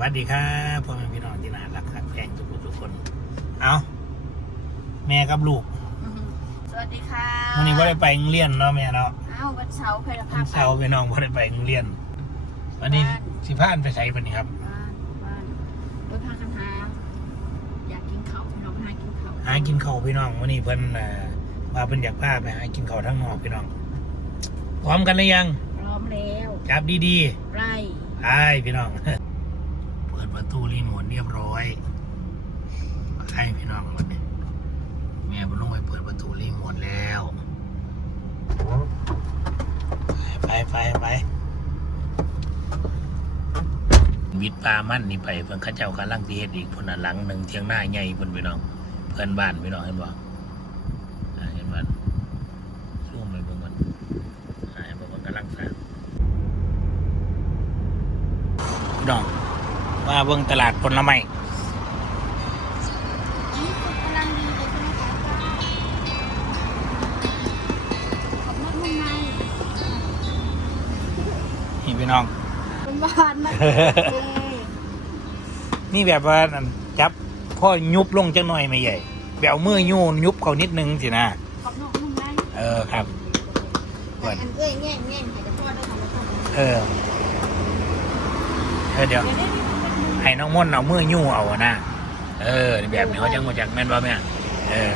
วัสดีครับพ่อแม่พี่น้องที่น่ารักครับแพงทุกคนทุกคน เอาแม่กับลูกสวัสดีค่ะวันนี้ว่าได้ไปโรงเรียนเนาะแม่เนาะอ้าววันเสาร์ใครจะวัพานไปเสาร์พี่น้องว่าได้ไปโรงเรียน วันนี้สิพานไปใส่ปะนี่ครับ บ้านบ้านไปพากันหาอยากกินข้าวเราพากินข้าวหากินข้าวพี่น้องวันนี้เพิ่นเอ่อมาเพิ่นอยากพาไปหากินข้าวทั้งนอกพี่น้องพร้อมกันหรือยังพร้อมแล้วจับดีไร่ๆไปพี่น้องเปิดประ ตูรีโมทเรียบร้อยไปพี่น้องวันนี้แม่เพิ่นลงไปเปิดประตูรีโมทแล้ว ไปไปไปวิทปลามั่นนี่ไปเพิ่นข้าเจ้ากำลังสิเฮ็ดอีกพิ่นน่ะหลังหนึ่งเทียงหน้าใหญ่พิ่นพี่น้อง เพื่อนบ้านพี่น้องเห็นบ่อ่าเห็นบ่ซูมไปเบิ่งก่อนอ่าเบิ่งก่อนกำลังสร้างพี่น้อง มาเบิ่งตลาดผลไม้นี่ก็กำลังดีเลยใช่ไหมคะขอบคุณในนี่พี่น้องเป็นบ้านนะเอ้ยนี่แบบว่าอันจับพ่อยุบลงจังหน่อยไม่ใหญ่แบบเอามือยูนยุบเขานิดนึงสินะขอบนอกนุ่มในเออครับเปิดอันเอ้ยแง่งแง่งใครจะพ่อได้ของเราเออเออเดี๋ยว ให้น้องม่อนเอามือยู่เอาอะนะเออแบบนี้เขาจังมาจากแม่นว่าแม่เออ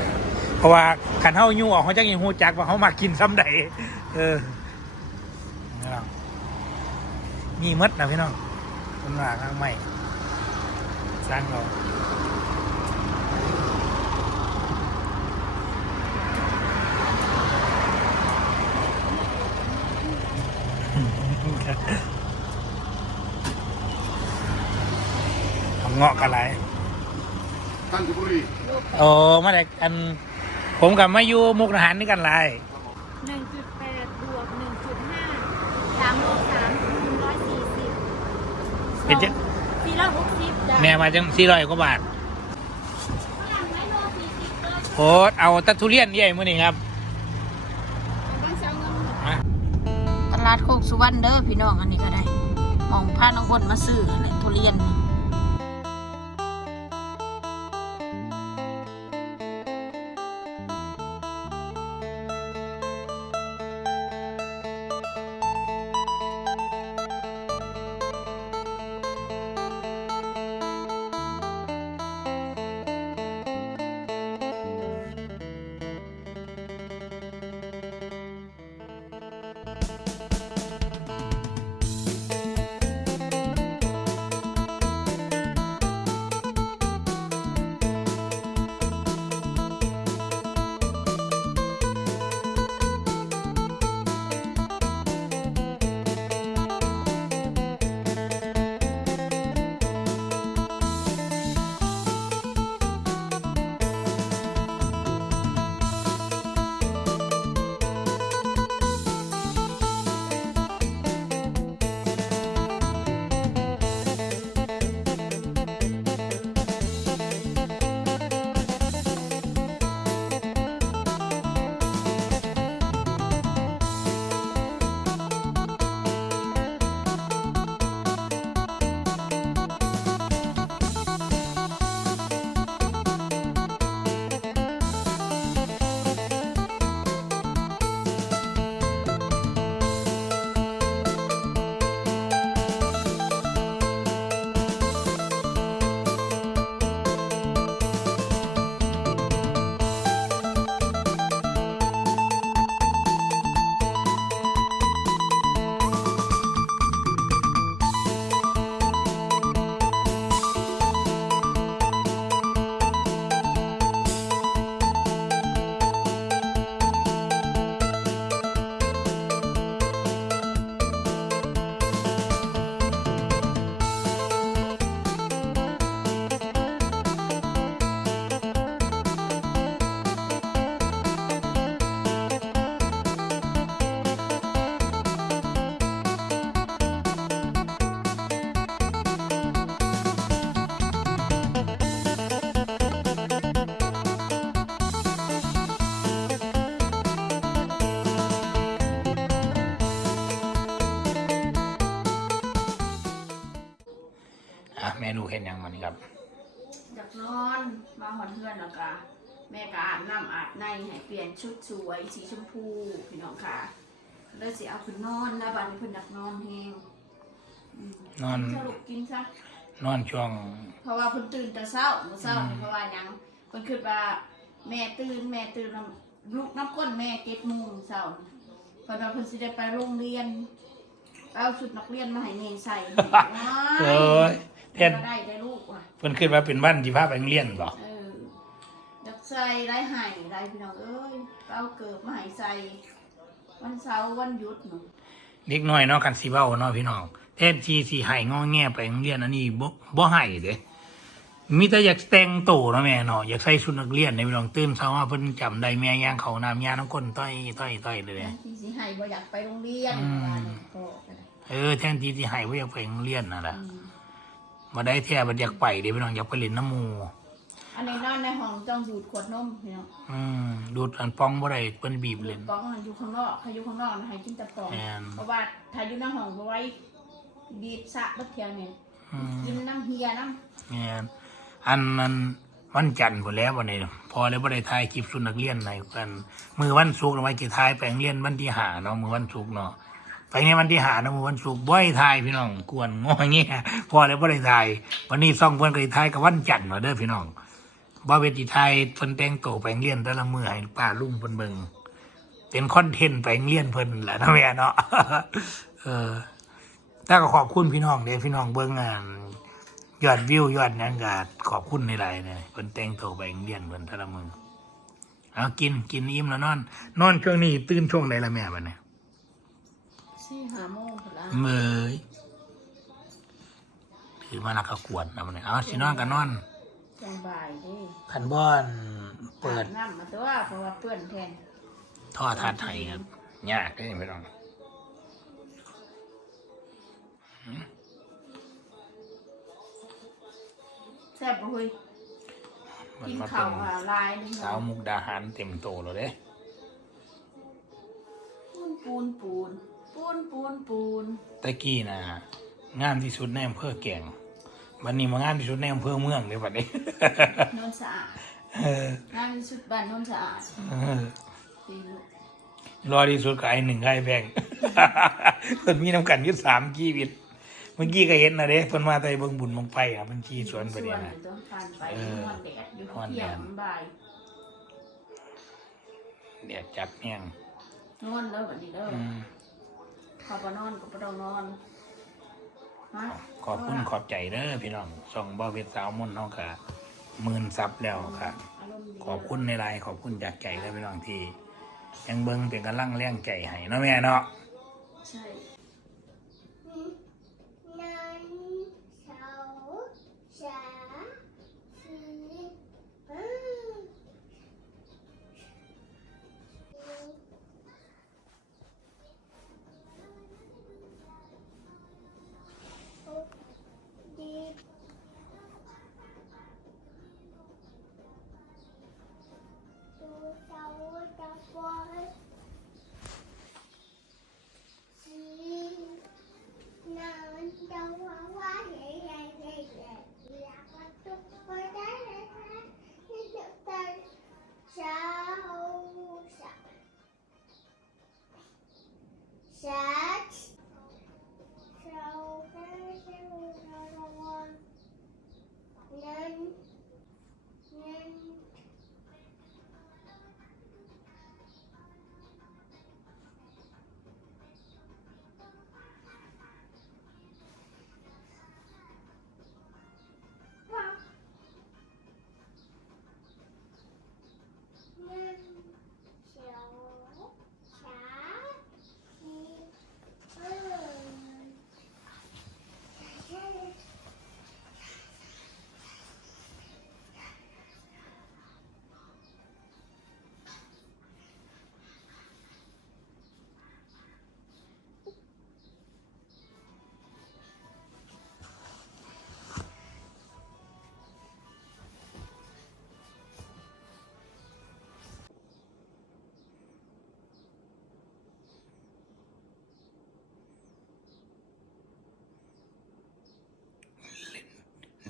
เพราะว่าขันเฮายู่เอาเขาจังยังฮู้จักว่าเขามากินซ้ำใดเออนี่มีหมดนะพี่น้องคนว่าข้างไม่สร้างเราทำ เงาะกันไรท่านบุรีโอ้มาแต่อัน ผมกับมาอยู่มุกอาหารนี่กันไรหนึ่งจุดแปดบวกหนึ่งจุดห้าสามบวกสามคูณร้อยสี่สิบเป็นเจ๊สี่ร้อยหกสิบจ้ะแม่มาจังสี่ร้อยกว่าบาทฝรั่งไม่โลสี่สิบเลยโคตรเอาแตัทุเรียนใหญ่มื่อนี้ครับ ต้องเช่าเงินมาตลาดโคกสุวรรณเด้อพี่น้องอันนี้ก็ได้มองพาน้องบนมาซื้ออะไรทุเรียนนี่ ม่ลูกเห็นยังมันครับอยากนอนมาหอนเพื่อนแล้วก็แม่ก็อาบน้ำอาบในให้เปลี่ยนชุดสวยสีชมพูพี่น้องค่ะเลยสิเอาขึ้นนอนแล้วบัดนี้เพิ่นอยากนอนแฮงอืมนอนสรุปกินซะ นอนช่วง เพราะว่าเพิ่นตื่นแต่เช้ามื้อเช้านี่เพราะว่าหยังเพิ่นคิดว่าแม่ตื่นแม่ตื่นน้ำลูกน้ำก้นแม่เก็ดโมงเช้านี่เพิ่นว่าเพิ่นสิได้ไปโรงเรียนเอาชุดนักเรียนมาให้แม่ใส่เอ้ย แทเฮ็นดได้ได้ลูกว่ะเพิ่นขึ้นมาเป็นวันที่พาไปโรงเรียนบ่เออดักใส่ไรไห้ไรพี่น้องเอ้ยเอาเกิดมาให้ใส่วันเสาร์วันหยุดหนูเด็กน้อยเนาะกันสิเว้าเนาะพี่น้องแทนที่สิให้งอแงไปโรงเรียนอันนี้บ่บ่ให้เด้มีแต่อยากแต่งโตเนาะแม่เนาะอยากใส่ชุดนักเรียนในพี่น้องตื่นเช้ามาเพิ่นจำได้แม่ย่างเขาน้ำยาน้ำก้นต้อยต้อยต้อยเลยที่สิให้บ่อยากไปโรงเรียนอืม ว่าหนูก็ก็ได้เออแทนที่สิให้บ่อยากไปโรงเรียนนั่นแหละอืม มาได้แท้บัดอยากไปเด้พี่น้องอยากไปเล่นน้ำหมู่อันนี้นอนในห้องต้องดูดขวดนมพี่น้องอืมดูดอันป้องบ่ได้เพิ่นบีบดูเล่ดนป้องมันอยู่ข้างนอกใครอยู่ข้างนอกนะให้กินแต่ปองแม่นเพราะว่าถ้าอยู่ในห้องบ่ไว้บีบสะบัดเทียวเนี่ยอืมกินน้ำเฮียน้ำแม่นอันนั้นวันจันทร์พุ่นแล้ววันนี้พอแล้วบ่ได้ถ่ายคลิปสุนักเรียนไหนกันมือวันศุกร์เราไว้จะถ่ายไปโรงเรียนวันที่ห้าเนาะมือวันศุกร์เนาะ ไปในวันที่หานะมือวันศุกร์บ่ได้ถ่ายพี่น้องกวนงอเงี้ยพอแล้วบ่ได้ถ่ายวันนี้ซ่องเพิ่นก็ได้ถ่ายกับวันจันทร์เนาเด้อพี่น้องบ่เวทีถ่ายเพิ่นแต่งตัวไปโรงเรียนแต่ละมือให้ป้าลุงเพิ่นเบิ่งเป็นคอนเทนต์ไปโรงเรียนเพิ่นแหละนะแม่เนาะเออแต่ก็ขอบคุณพี่น้องเด้พี่น้องเบิ่งงานยอดวิวยอดนั้นก็ขอบคุณในหลายเนี่ยเพิ่นแต่งตัวไปโรงเรียนเพิ่นแต่ละมือเอากินกินอิ่มแล้วนอน นอนช่วงนี้ตื่นช่วงไหนละแม่บัดเนี่ย สี่ห้าโมงพุ่นละเมยถือมานักกวนนะบัดเนี่ยเอาสินอนกันนอนจังบ่ายเด้คันบอนเปิดอาบน้ำมาตัวเพราะว่าเปื้อนแทนท่อทัดไห้ครับยากเลยไม่ต้องแซ่บบ่เฮ้ยมันกินมาข้าเป็วนอะลายหนึงสาวมุกดาหารเต็มโตแล้วเด้ ปูนปูนปูน ปูนปูนปูนตะกี้นะงามที่สุดในอำเภอแก่งวันนี้มางามที่สุดในอำเภอเมืองเลยบัดนี้นนสะอาดเอองานที่สุดบ้านนนสะอาดเออดีลูกรอที่สุดก็ไอหนึ่งไอแบงเพิ่นมีน้ำกันอยึดสามชีวิตเมื่อกี้ก็เห็นนะเด้เพิ่นมาแต่เบิ่งบุญบังไฟอะมันชีสวนไปเนี่ยนะต้องผ่านไปเออนอนแดดอยู่นอนแดดเที่ยงบ่ายเดี๋ยวจับแห้งนอนเด้อบัดนี้เด้ออืม ข้าบ่นอนก็บ่ต้องนอนฮะขอบคุณขอบใจเด้อพี่น้องส่องบ่าวเวทสาวมนต์เฮาก็หมื่นซับแล้วค่ะ อารมณ์ดีขอบคุณในไลน์ขอบคุณจากใจเลยพี่น้องที่ ยังเบิ่งเป็นกำลังแรงใจให้เนาะแม่เนาะ ใช่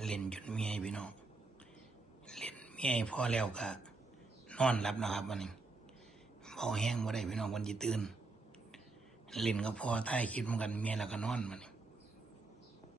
เล่นจนเมียพี่น้อง เล่นเมียพอแล้วก็นอนรับนะครับวันนี้เบาแห้งมาได้พี่น้องวันจีตื่นเล่นก็พอท้ายคิดเหมือนกันเมียแล้วก็นอนมันนี้